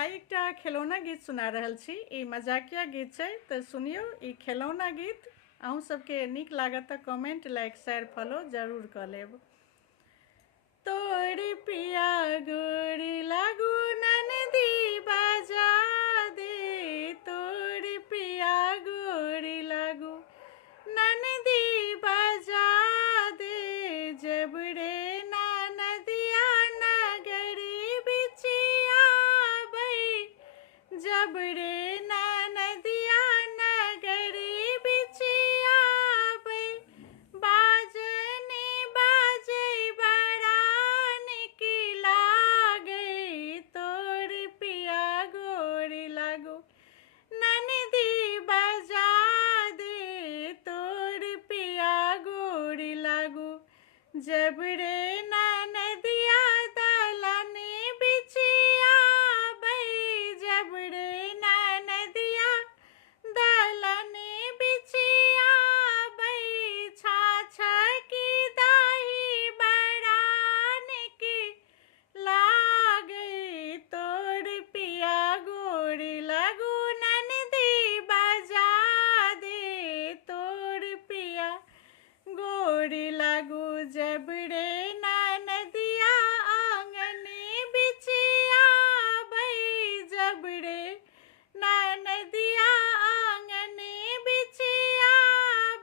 आई एकटा खिलौना गीत सुना रहल छी। ई मजाकिया गीत छै तऽ सुनियो। ई खिलौना गीत अहूँ सबके नीक लागत तऽ कमेंट, लाइक, शेयर, फॉलो जरूर कऽ लेब। तोरी पिया गोरी लागू ननदी बाजा दे, तोरी पिया गोरी लागू ननदी बाजा दे, जब रे नदिया नगरी बिचिया बई, जब रे नदिया नगरी बिचिया बई, बाजने बाजे बड़ा निक लागे, तोरी पिया गोरी लागू ननदी बजा दे, तोरी पिया गोरी लागू, जब रे नदिया दलने बिचिया बई, जब रे नदिया दलने बिचिया बई, छाछ की दही बड़ा निक लागे, तोरी पिया गोरी लागू ननदी बजा दे, तोरी पिया गोरी लागू, जब रे नदिया आंगने बिचिया बई, जब रे नदिया आंगने बिचिया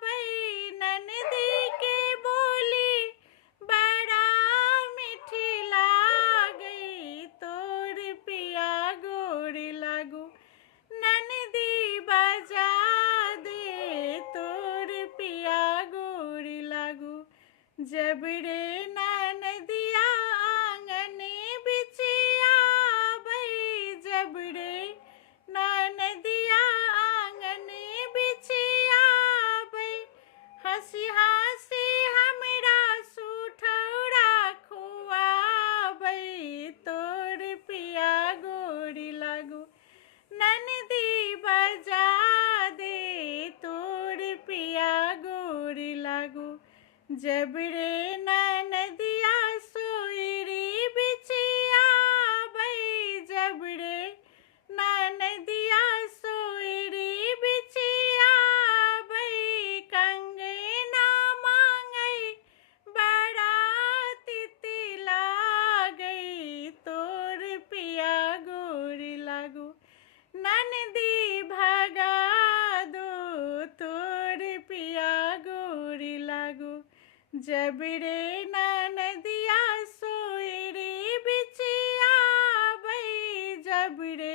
बई, ननदी के बोली बड़ा मीठी लागे, तोरी पिया गोरी लागू ननदी बजा दे, तोरी पिया गोरी लागू, जब रे नदिया आंगने बिचिया बई, जब रे नदिया आंगने बिचिया बई, हंसी हंसी हमरा सुठौरा खुआबई, तोरी पिया गोरी लागू ननदी बजा दे, तोरी पिया गोरी लागू, जब रे नदिया सोयरी बिचिया बई, जब रे नदिया सोयरी बिचिया बई, कंगना मांगई बड़ा तिति लागई, तोरी पिया गोरी लागू ननदी भगा दो, तोरी पिया गोरी लागू, जब रे नदिया सोयरी बिचिया बई, जब रे